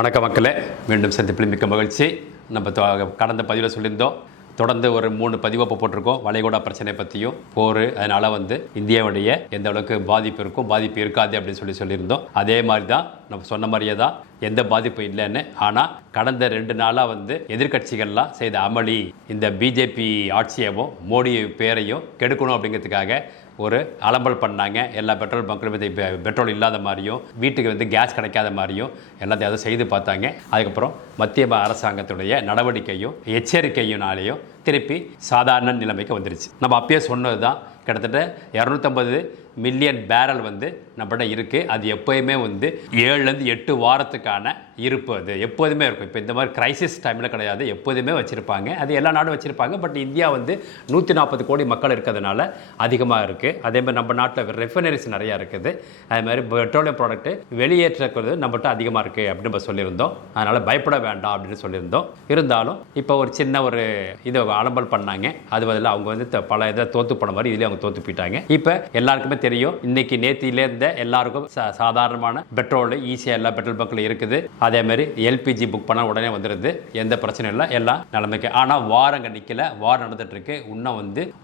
வணக்க மக்களே, மீண்டும் சந்திப்பில் மிக்க மகிழ்ச்சி. நம்ம கடந்த பதிவில் சொல்லியிருந்தோம், தொடர்ந்து ஒரு 3 பதிவு போட்டிருக்கோம். வளைகுடா பிரச்சனை பற்றியும் போர், அதனால் இந்தியாவுடைய எந்த அளவுக்கு பாதிப்பு இருக்கும், பாதிப்பு இருக்காது அப்படின்னு சொல்லியிருந்தோம். அதே மாதிரி தான் நம்ம சொன்ன மாதிரியே தான், எந்த பாதிப்பும் இல்லைன்னு. ஆனால் கடந்த 2 நாளாக எதிர்கட்சிகள்லாம் செய்த அமளி, இந்த பிஜேபி ஆட்சியவும் மோடி பேரையும் கெடுக்கணும் அப்படிங்கிறதுக்காக ஒரு அலம்பல் பண்ணாங்க. எல்லா பெட்ரோல் பங்க்லையும் பெட்ரோல் இல்லாத மாதிரியும், வீட்டுக்கு கேஸ் கிடைக்காத மாதிரியும் எல்லாத்தையும் அதை செய்து பார்த்தாங்க. அதுக்கப்புறம் மத்திய அரசாங்கத்துடைய நடவடிக்கையும் எச்சரிக்கையினாலேயும் திருப்பி சாதாரண நிலைமைக்கு வந்துருச்சு. நம்ம அப்பயே சொன்னது தான், கிட்டத்தட்ட 250 மில்லியன் பேரல் நம்மகிட்ட இருக்குது. அது எப்போயுமே 7லேருந்து 8 வாரத்துக்கான இருப்பு. அது எப்போதுமே இருக்கும். இப்போ இந்த மாதிரி கிரைசிஸ் டைமில் கிடையாது, எப்போதுமே வச்சுருப்பாங்க. அது எல்லா நாடும் வச்சுருப்பாங்க. பட் இந்தியா 140 கோடி மக்கள் இருக்கிறதுனால அதிகமாக இருக்குது. அதே மாதிரி நம்ம நாட்டில் ரெஃபைனரிஸ் நிறையா இருக்குது. அதே மாதிரி பெட்ரோலியம் ப்ராடக்ட்டு வெளியேற்றுறது நம்மகிட்ட அதிகமாக இருக்குது அப்படின்னு நம்ம சொல்லியிருந்தோம். அதனால் பயப்பட வேண்டாம் அப்படின்னு சொல்லியிருந்தோம். இருந்தாலும் இப்போ ஒரு சின்ன ஒரு இதை அலம்பல் பண்ணாங்க. அது பதில் அவங்க பல இதை தோற்று போன மாதிரி இதுலேயே அவங்க தோற்று போயிட்டாங்க. இப்போ எல்லாருக்குமே தெரியும், இன்னைக்கு நேத்திலேருந்து எல்லாருக்கும் சாதாரணமான பெட்ரோல் ஈஸியாக எல்லா பெட்ரோல் பங்க்ல இருக்குது. அதே மாதிரி எல்பிஜி புக் பண்ண உடனே வந்துடுது, எந்த பிரச்சனையும் இல்லை, எல்லாம் நிலைமைக்கு. ஆனால் வாரங்க நிற்கல, வாரம் நடந்துட்டு இருக்கு, இன்னும்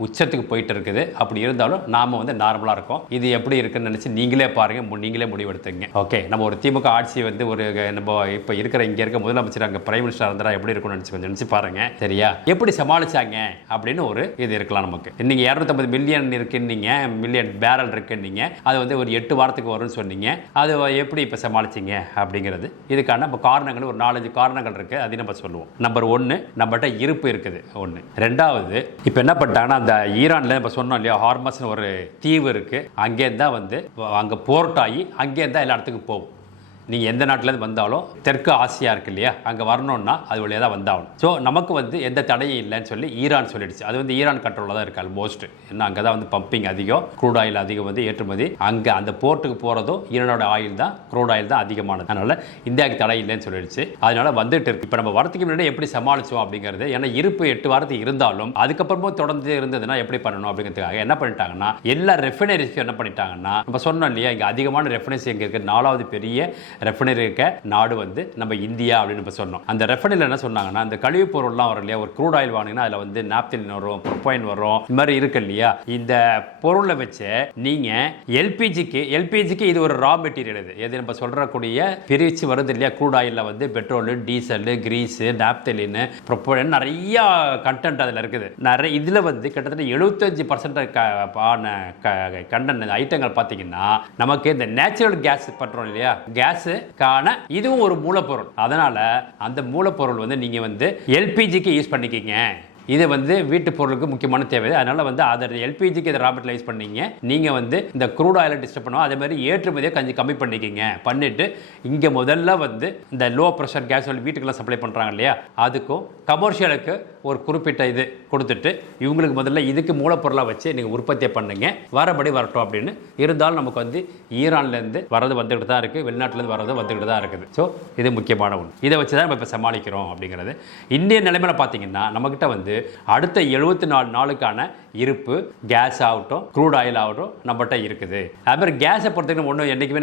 உச்சத்துக்கு போயிட்டு இருக்குது. அப்படி இருந்தாலும் நாம நார்மலாக இருக்கோம். இது எப்படி இருக்குன்னு நினைச்சு நீங்களே பாருங்க, நீங்களே முடிவெடுத்துங்க. ஓகே, நம்ம ஒரு திமுக ஆட்சி ஒரு நம்ம இப்போ இருக்கிற இங்கே இருக்க முதலமைச்சர் அங்கே பிரைம் மினிஸ்டர் இருந்தா எப்படி இருக்கும்னு நினைச்சு கொஞ்சம் நினைச்சு பாருங்க. சரியா, எப்படி சமாளிச்சாங்க அப்படின்னு ஒரு இது இருக்கலாம் நமக்கு. இன்னைக்கு 250 மில்லியன் இருக்குன்னீங்க, மில்லியன் பேரல் இருக்குன்னீங்க, அது ஒரு 8 வாரத்துக்கு வரும்னு சொன்னீங்க. அது எப்படி இப்போ சமாளிச்சிங்க அப்படிங்கிறது, இதுக்கான காரணங்கள் ஒரு 4-5 காரணங்கள் இருக்குது. அது நம்ம சொல்லுவோம். நம்பர் 1, நம்மகிட்ட இருப்பு இருக்குது. 1. 2வது, இப்போ என்ன பண்ணிட்டாங்கன்னா, அந்த ஈரானில் இப்போ சொன்னோம் இல்லையா, ஹார்மஸ்னு ஒரு தீவு இருக்குது. அங்கேருந்து தான் அங்கே போர்ட் ஆகி அங்கேருந்து எல்லா இடத்துக்கும் போகும். நீங்கள் எந்த நாட்டிலேருந்து வந்தாலும் தெற்கு ஆசியா இருக்கு இல்லையா, அங்கே வரணும்னா அது வழியாக தான் வந்தாகணும். ஸோ நமக்கு எந்த தடையும் இல்லைன்னு சொல்லி ஈரான் சொல்லிடுச்சு. அது ஈரான் கண்ட்ரோலில் தான் இருக்குது ஆல்மோஸ்ட். ஏன்னா அங்கே தான் பம்பிங் அதிகம், க்ரூட் ஆயில் அதிகம் ஏற்றுமதி. அங்கே அந்த போர்ட்டுக்கு போகிறதும் ஈரானோட ஆயில் தான், க்ரூட் ஆயில் தான் அதிகமானது. அதனால் இந்தியாவுக்கு தடை இல்லைன்னு சொல்லிடுச்சு. அதனால வந்துட்டு இருக்கு. இப்போ நம்ம வரத்துக்கு முன்னாடி எப்படி சமாளித்தோம் அப்படிங்கிறது, ஏன்னா இருப்பு 8 வாரத்துக்கு இருந்தாலும் அதுக்கப்புறமும் தொடர்ந்து இருந்ததுன்னா எப்படி பண்ணணும் அப்படிங்கிறதுக்காக என்ன பண்ணிட்டாங்கன்னா, எல்லா ரெஃபைனரிஸ்க்கும் என்ன பண்ணிட்டாங்கன்னா, நம்ம சொன்னோம் இல்லையா, இங்கே அதிகமான ரெஃபைனரிஸ் எங்கே இருக்குது, 4வது பெரிய ரெஃபைனரி இருக்க நாடு நம்ம இந்தியா அப்படின்னு நம்ம சொன்னோம். அந்த ரெஃபைனரியில் என்ன சொன்னாங்கன்னா, அந்த கழிவு பொருள்லாம் வரும் இல்லையா, ஒரு க்ரூட் ஆயில் வாங்கினா அதில் நாப்திலின் வரும், ப்ரோபைன் வரும், இந்த மாதிரி இருக்கு இல்லையா, இந்த பொருளை வச்சு நீங்க எல்பிஜிக்கு இது ஒரு ரா மெட்டீரியல். இது நம்ம சொல்றக்கூடிய பிரிச்சு வருது இல்லையா, க்ரூட் ஆயிலில் பெட்ரோல், டீசல், கிரீஸ், நாப்திலின், ப்ரோபைன், நிறைய கண்டென்ட் அதில் இருக்குது. நிறைய இதில் கிட்டத்தட்ட 75% கண்டென்ட் ஐட்டங்கள் பார்த்தீங்கன்னா நமக்கு இந்த நேச்சுரல் கேஸ் பண்றோம் இல்லையா, கேஸ் இதுவும் ஒரு மூலப்பொருள். அதனால அந்த மூலப்பொருள் நீங்க எல்பிஜிக்கு யூஸ் பண்ணிக்கிங்க. இது வீட்டு பொருளுக்கு முக்கியமான தேவை. அதனால அதை எல்பிஜிக்கு இதை ரா மெட்டீரியல் யூஸ் பண்ணீங்க. நீங்கள் இந்த க்ரூட் ஆயிலை டிஸ்டர்ப் பண்ணுவோம். அதே மாதிரி ஏற்றுமதியை கொஞ்சம் கம்மி பண்ணிக்கிங்க. பண்ணிட்டு இங்கே முதல்ல இந்த லோ ப்ரெஷர் கேஸ் வீட்டுக்கெல்லாம் சப்ளை பண்ணுறாங்க இல்லையா, அதுக்கும் கமர்ஷியலுக்கு ஒரு குறிப்பிட்ட இது கொடுத்துட்டு இவங்களுக்கு முதல்ல இதுக்கு மூலப்பொருளாக வச்சு நீங்கள் உற்பத்தியை பண்ணுங்க, வரபடி வரட்டும் அப்படின்னு. இருந்தாலும் நமக்கு ஈரான்லேருந்து வரது வந்துக்கிட்டு தான் இருக்குது, வெளிநாட்டிலேருந்து வரது வந்துக்கிட்டு தான் இருக்குது. ஸோ இது முக்கியமான ஒன்று. இதை வச்சு தான் நம்ம இப்போ சமாளிக்கிறோம் அப்படிங்கிறது. இந்திய நிலைமையில் பார்த்தீங்கன்னா நம்மக்கிட்ட அடுத்த 74 நாளுக்கான இருப்பு கேஸ் ஆகட்டும், க்ரூட் ஆயில் ஆகட்டும் நம்மகிட்ட இருக்குது. அதுமாதிரி கேஸை பொறுத்தவரைக்கும் ஒன்றும் என்றைக்குமே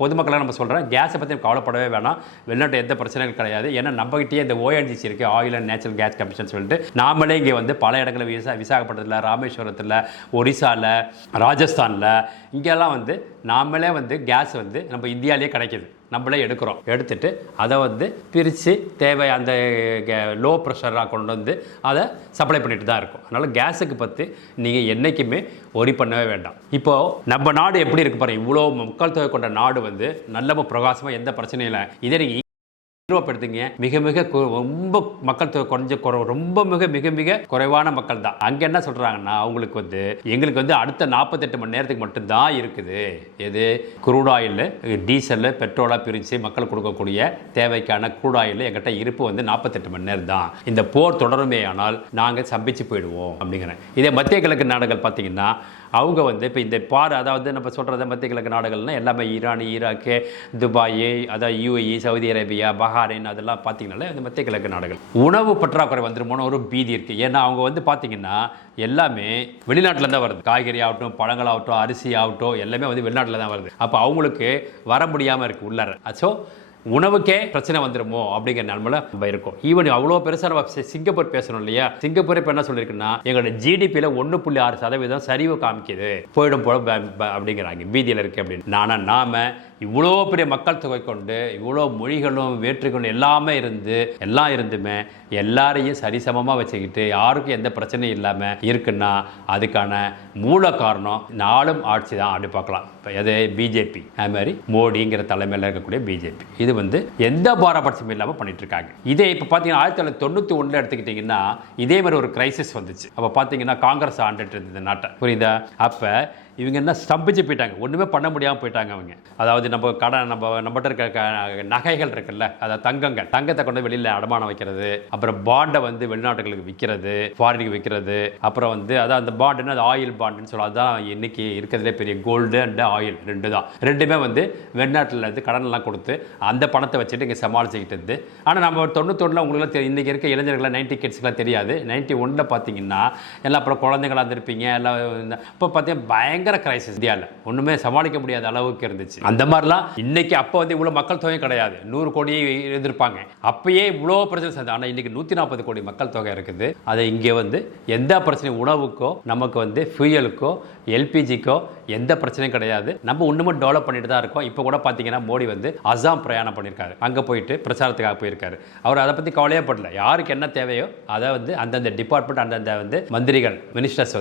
பொதுமக்களாக நம்ம சொல்கிறோம், கேஸை பற்றி கவலைப்படவே வேணாம். வெளிநாட்டு எந்த பிரச்சனைகள் கிடையாது. ஏன்னா நம்மகிட்டயே இந்த ஓஎன்ஜிசி இருக்குது, oil and natural gas commission சொல்லிட்டு நாமளே இங்கே பல இடங்களில் விசாகப்பட்டதில், ராமேஸ்வரத்தில், ஒரிசாவில், ராஜஸ்தானில் இங்கெல்லாம் நாமளே கேஸ் நம்ம இந்தியாவிலே கிடைக்கிது. நம்மளே எடுத்துட்டு அதை பிரித்து தேவை அந்த லோ ப்ரெஷராக கொண்டு அதை சப்ளை பண்ணிட்டு தான் இருக்கும். அதனால் கேஸுக்கு பற்றி நீங்கள் என்றைக்குமே ஒரி பண்ணவே வேண்டாம். இப்போது நம்ம நாடு எப்படி இருக்கு பாருங்கள், இவ்வளோ மக்கள் தொகை கொண்ட நாடு நல்ல பிரகாசமாக எந்த பிரச்சனையும் இல்லை. இதே நீங்கள் யூரோப் எடுத்துங்க, மிக மிக ரொம்ப மக்கள் தொகை கொஞ்சம் ரொம்ப மிக மிக குறைவான மக்கள் தான். அங்கே என்ன சொல்கிறாங்கன்னா, அவங்களுக்கு எங்களுக்கு அடுத்த 48 மணி நேரத்துக்கு மட்டும்தான் இருக்குது. எது க்ரூட் ஆயில், டீசல், பெட்ரோலாக பிரித்து மக்கள் கொடுக்கக்கூடிய தேவைக்கான க்ரூட் ஆயில் எங்கிட்ட இருப்பு 48 மணி நேரம் தான். இந்த போர் தொடருமே ஆனால் நாங்கள் சம்பிச்சு போயிடுவோம் அப்படிங்கிறேன். இதே மத்திய கிழக்கு நாடுகள் பார்த்தீங்கன்னா அவங்க இப்போ இந்த அதாவது நம்ம சொல்கிறது மத்திய கிழக்கு நாடுகள்னால் எல்லாமே ஈரான், ஈராக்கு, துபாய், அதாவது யூஏஇ, சவுதி அரேபியா, பஹ்ரைன், அதெல்லாம் பார்த்தீங்கன்னாலே இந்த மத்திய கிழக்கு நாடுகள் உணவு பற்றாக்குறை வந்துருமோன்னு ஒரு பீதி இருக்குது. ஏன்னா அவங்க பார்த்தீங்கன்னா எல்லாமே வெளிநாட்டில் தான் வருது. காய்கறி ஆகட்டும், பழங்கள் ஆகட்டும், அரிசி ஆகட்டும், எல்லாமே வெளிநாட்டில் தான் வருது. அப்போ அவங்களுக்கு வர முடியாமல் இருக்குது உள்ளார. ஸோ உணவுக்கே பிரச்சனை வந்துருமோ அப்படிங்கிற நிலமையில நம்ம இருக்கோம். ஈவன் அவ்வளோ பெருசாக நம்ம சிங்கப்பூர் பேசணும் இல்லையா, சிங்கப்பூர் இப்போ என்ன சொல்லியிருக்குன்னா எங்களோட ஜிடிபியில் 1.6% சரிவு காமிக்குது, போயிடும் போல அப்படிங்கிறாங்க, பீதியில் இருக்கு அப்படின்னு. ஆனால் நாம இவ்வளோ பெரிய மக்கள் தொகை கொண்டு இவ்வளோ மொழிகளும் வேற்றுகளும் எல்லாம் இருந்துமே எல்லாரையும் சரிசமமாக வச்சுக்கிட்டு யாருக்கும் எந்த பிரச்சனையும் இல்லாமல் இருக்குன்னா அதுக்கான மூல காரணம் நாளும் ஆட்சி தான் அப்படி பார்க்கலாம். எது பிஜேபி, அது மாதிரி மோடிங்கிற தலைமையில் இருக்கக்கூடிய பிஜேபி இது எந்த பாரபட்சமும் இல்லாமல் பண்ணிட்டு இருக்காங்க. இதே இப்போ பார்த்தீங்கன்னா 1991 எடுத்துக்கிட்டிங்கன்னா இதே மாதிரி ஒரு கிரைசிஸ் வந்துச்சு. அப்போ பார்த்தீங்கன்னா காங்கிரஸ் ஆண்டுட்டு இருந்தது நாட்டை, புரியுதா? அப்போ இவங்க என்ன ஸ்தம்பிச்சு போயிட்டாங்க, ஒன்றுமே பண்ண முடியாமல் போயிட்டாங்க அவங்க. அதாவது நம்ம கடன் நம்மகிட்ட இருக்க நகைகள் இருக்குல்ல, அதாவது தங்கத்தை கொண்டு வெளியில் அடமானம் வைக்கிறது, அப்புறம் பாண்டை வெளிநாட்டுகளுக்கு விற்கிறது, ஃபாரினுக்கு விற்கிறது, அப்புறம் அதான் அந்த பாண்டுன்னு அது ஆயில் பாண்டுன்னு சொல்லலாம். அதுதான் இன்னைக்கு இருக்கிறதுலே பெரிய கோல்டு அண்ட் ஆயில் ரெண்டுமே வெளிநாட்டில் கடன்லாம் கொடுத்து அந்த பணத்தை வச்சுட்டு இங்கே சமாளிச்சுக்கிட்டு இருந்து. ஆனால் நம்ம 91 உங்களுக்கு இன்றைக்கி இருக்க இளைஞர்கள் 90 கிட்ஸ்க்குலாம் தெரியாது. 91 பார்த்தீங்கன்னா எல்லாம் அப்புறம் குழந்தைங்களாக இருந்திருப்பீங்க எல்லாம். இப்போ பார்த்தீங்கன்னா பயங்கர கிரைசிஸ் இந்தியாவில், ஒன்றுமே சமாளிக்க முடியாத அளவுக்கு இருந்துச்சு. அந்த மாதிரிலாம் இன்னைக்கு அப்போ இவ்வளோ மக்கள் தொகை கிடையாது, 100 கோடி இருந்திருப்பாங்க. அப்பயே இவ்வளோ பிரச்சனை சேர்ந்து. ஆனால் இன்னைக்கு 140 கோடி மக்கள் தொகை இருக்குது. அதை இங்கே எந்த பிரச்சனையும் உணவுக்கோ நமக்கு ஃபியூயலுக்கோ எல்பிஜிக்கோ எந்த பிரச்சனையும் கிடையாது. நம்ம ஒன்றுமே டெவலப் பண்ணிட்டு தான் இருக்கோம். இப்போ கூட பார்த்தீங்கன்னா மோடி அசாம் பிரயாணம் பண்ணியிருக்காரு, அங்கே போயிட்டு பிரச்சாரத்துக்காக போயிருக்காரு. அவர் அதை பற்றி கவலையே படல. யாருக்கு என்ன தேவையோ அதை அந்தந்த டிபார்ட்மெண்ட் அந்தந்த மந்திரிகள் மினிஸ்டர்ஸ்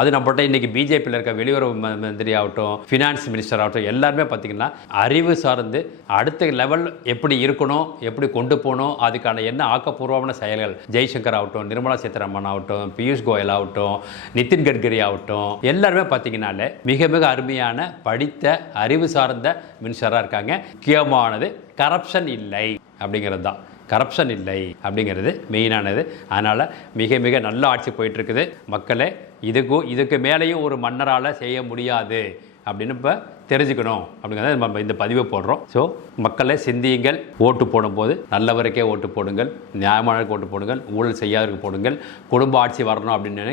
அது நம்மகிட்ட இன்னைக்கு பிஜேபியில் இருக்க வெளியுறவு மந்திரி ஆகட்டும், ஃபினான்ஸ் மினிஸ்டர் ஆகட்டும், எல்லாருமே பார்த்தீங்கன்னா அறிவு சார்ந்து அடுத்த லெவல் எப்படி இருக்கணும், எப்படி கொண்டு போகணும், அதுக்கான என்ன ஆக்கப்பூர்வமான செயல்கள் ஜெய்சங்கர் ஆகட்டும், நிர்மலா சீதாராமன் ஆகட்டும், பியூஷ் கோயல் ஆகட்டும், நிதின் கட்கரி ஆகட்டும், எல்லாருமே பார்த்தீங்கன்னாலே மிக மிக அருமையான படித்த அறிவு சார்ந்த மினிஸ்டராக இருக்காங்க. முக்கியமானது கரப்ஷன் இல்லை அப்படிங்கிறது தான். கரப்ஷன் இல்லை அப்படிங்கிறது மெயினானது. அதனால் மிக மிக நல்ல ஆட்சி போயிட்டுருக்குது. மக்களே இதுக்கு மேலேயும் ஒரு மன்னரால் செய்ய முடியாது அப்படின்னு இப்போ தெரிஞ்சுக்கணும் அப்படிங்கிறத நம்ம இந்த பதிவை போடுறோம். ஸோ மக்களை சிந்தியுங்கள், ஓட்டு போடும்போது நல்லவருக்கே ஓட்டு போடுங்கள், நியாயமானவருக்கு ஓட்டு போடுங்கள், ஊழல் செய்யாதவருக்கு போடுங்கள். குடும்ப ஆட்சி வரணும் அப்படின்னு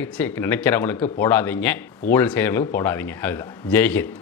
நினைக்கிறவங்களுக்கு போடாதீங்க, ஊழல் செய்கிறவங்களுக்கு போடாதீங்க. அதுதான். ஜெய்ஹிந்த்.